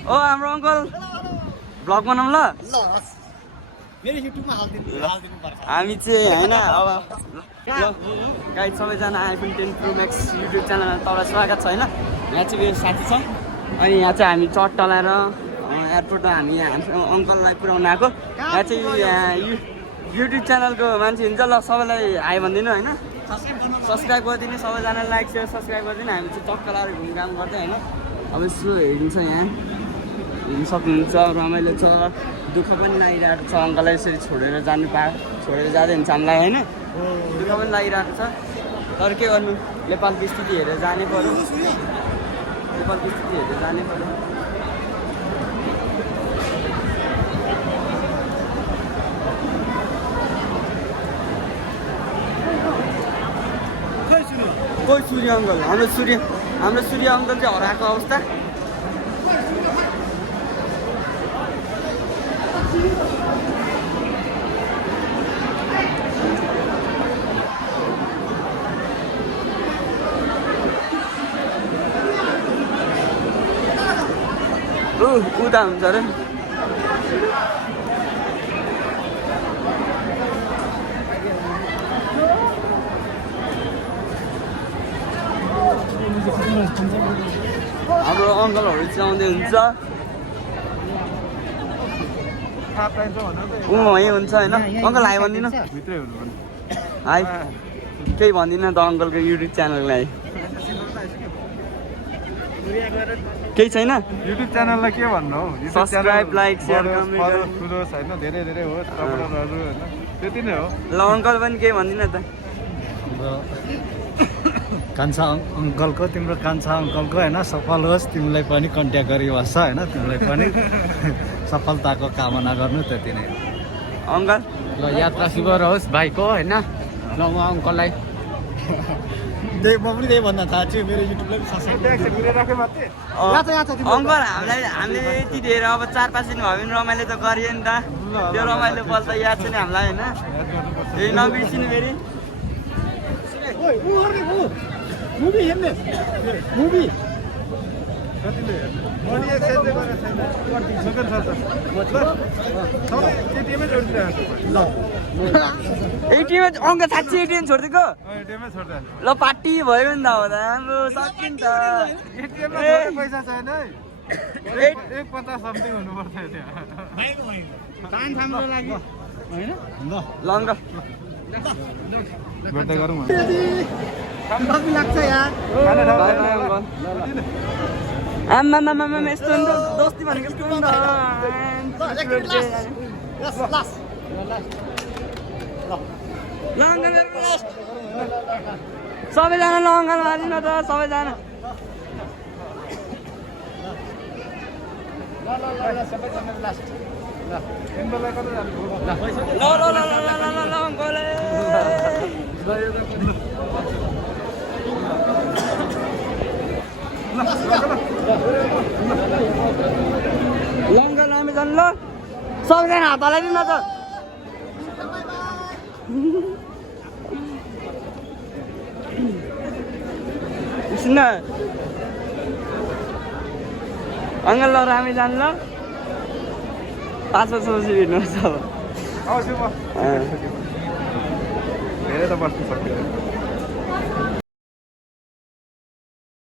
ओ हाम्रो uncle vlog बनाऊँ ल मेरो युट्युबमा हाल्दिनु पर्छ हामी चाहिँ होइन अब गाइड सबैजना आइफोन 10 प्रो म्याक्स युट्युब च्यानलमा तपाईँलाई स्वागत छ होइन यहाँ चाहिँ मेरो साथी छ अनि यहाँ चाहिँ हामी चट टलाएर एयरपोर्टमा हामी हाम्रो अङ्कललाई पुऱ्याउनु आएको यहाँ चाहिँ युट्युब च्यानलको मान्छे हुन्छ ल सबैलाई हाई भनिदिनु होइन सब्सक्राइब गरिदिनु सबैजना लाइक सेयर सब्सक्राइब गरिदिनु हामी चाहिँ चक्क लाएर घुमघाम गर्दै होइन अब यसो हेरिन्छ यहाँ हिँड्नु सक्नुहुन्छ रमाइलो छ दुःख पनि लागिरहेको छ अङ्कललाई यसरी छोडेर जाँदै हुन्छ हामीलाई होइन दुःख पनि लागिरहेको छ तर के गर्नु नेपालको स्थिति हेरेर जानै पर्यो नेपालको स्थिति हेरेर जानै पर्यो कोही सूर्य अङ्कल हाम्रो सूर्य अङ्कल चाहिँ हराएको अवस्था उता हुन्छ अरे हाम्रो अङ्कलहरू चाहिँ आउँदै हुन्छ यहीँ हुन्छ होइन अङ्कल हाई भनिदिनु हाई केही भन्दिनँ त अङ्कलको युट्युब च्यानललाई केही छैन युट्युब च्यानललाई के भन्नु हौ सब्सक्राइब लाइक सेयर कमेन्ट ठुलोस् होइन धेरै धेरै होस् सपोर्टरहरू होइन त्यति नै हो ल अङ्कल पनि केही भन्दिनँ त कान्छा अङ्कलको तिम्रो कान्छा अङ्कलको होइन सफल होस् तिमीलाई पनि कन्ट्याक्ट गरिबस्छ होइन तिमीलाई पनि सफलताको कामना गर्नु त्यति नै अङ्कल ल यात्रा शुभ रहोस् भाइको होइन ल उहाँ अङ्कललाई म पनि त्यही भन्न चाहन्छु मेरो युट्युबलाई अङ्कल हामीले यति धेरै अब 4-5 दिन भयो भने रमाइलो त गरियो नि त त्यो रमाइलो पल त याद छ नि हामीलाई होइन यही नबिर्सिनु फेरि मुभी हेर्ने मुभी एटिएम अङ्क 60 एटिएम छोडिदिएको ल पार्टी भयो नि त हो त हाम्रो सक्यो नि त पैसा छैन है 150 समथिङ हुनुपर्छ ल अङ्कल गर्दै गरौँ लाग्छ यार आमा यस्तो नि त दोस्ती भनेको यस्तो नि त ल अङ्कल सबैजना ल अङ्कल हालिन त सबैजना ल अङ्कल लङ्का लामे जानु ल सबैजना हात हलाइदिनु न त सुन अङ्कल ल रामै जानु ल 5 बजीसम्म हिँड्नुहोस् अब आउँछु म धेरै त बस्नु सक्दैन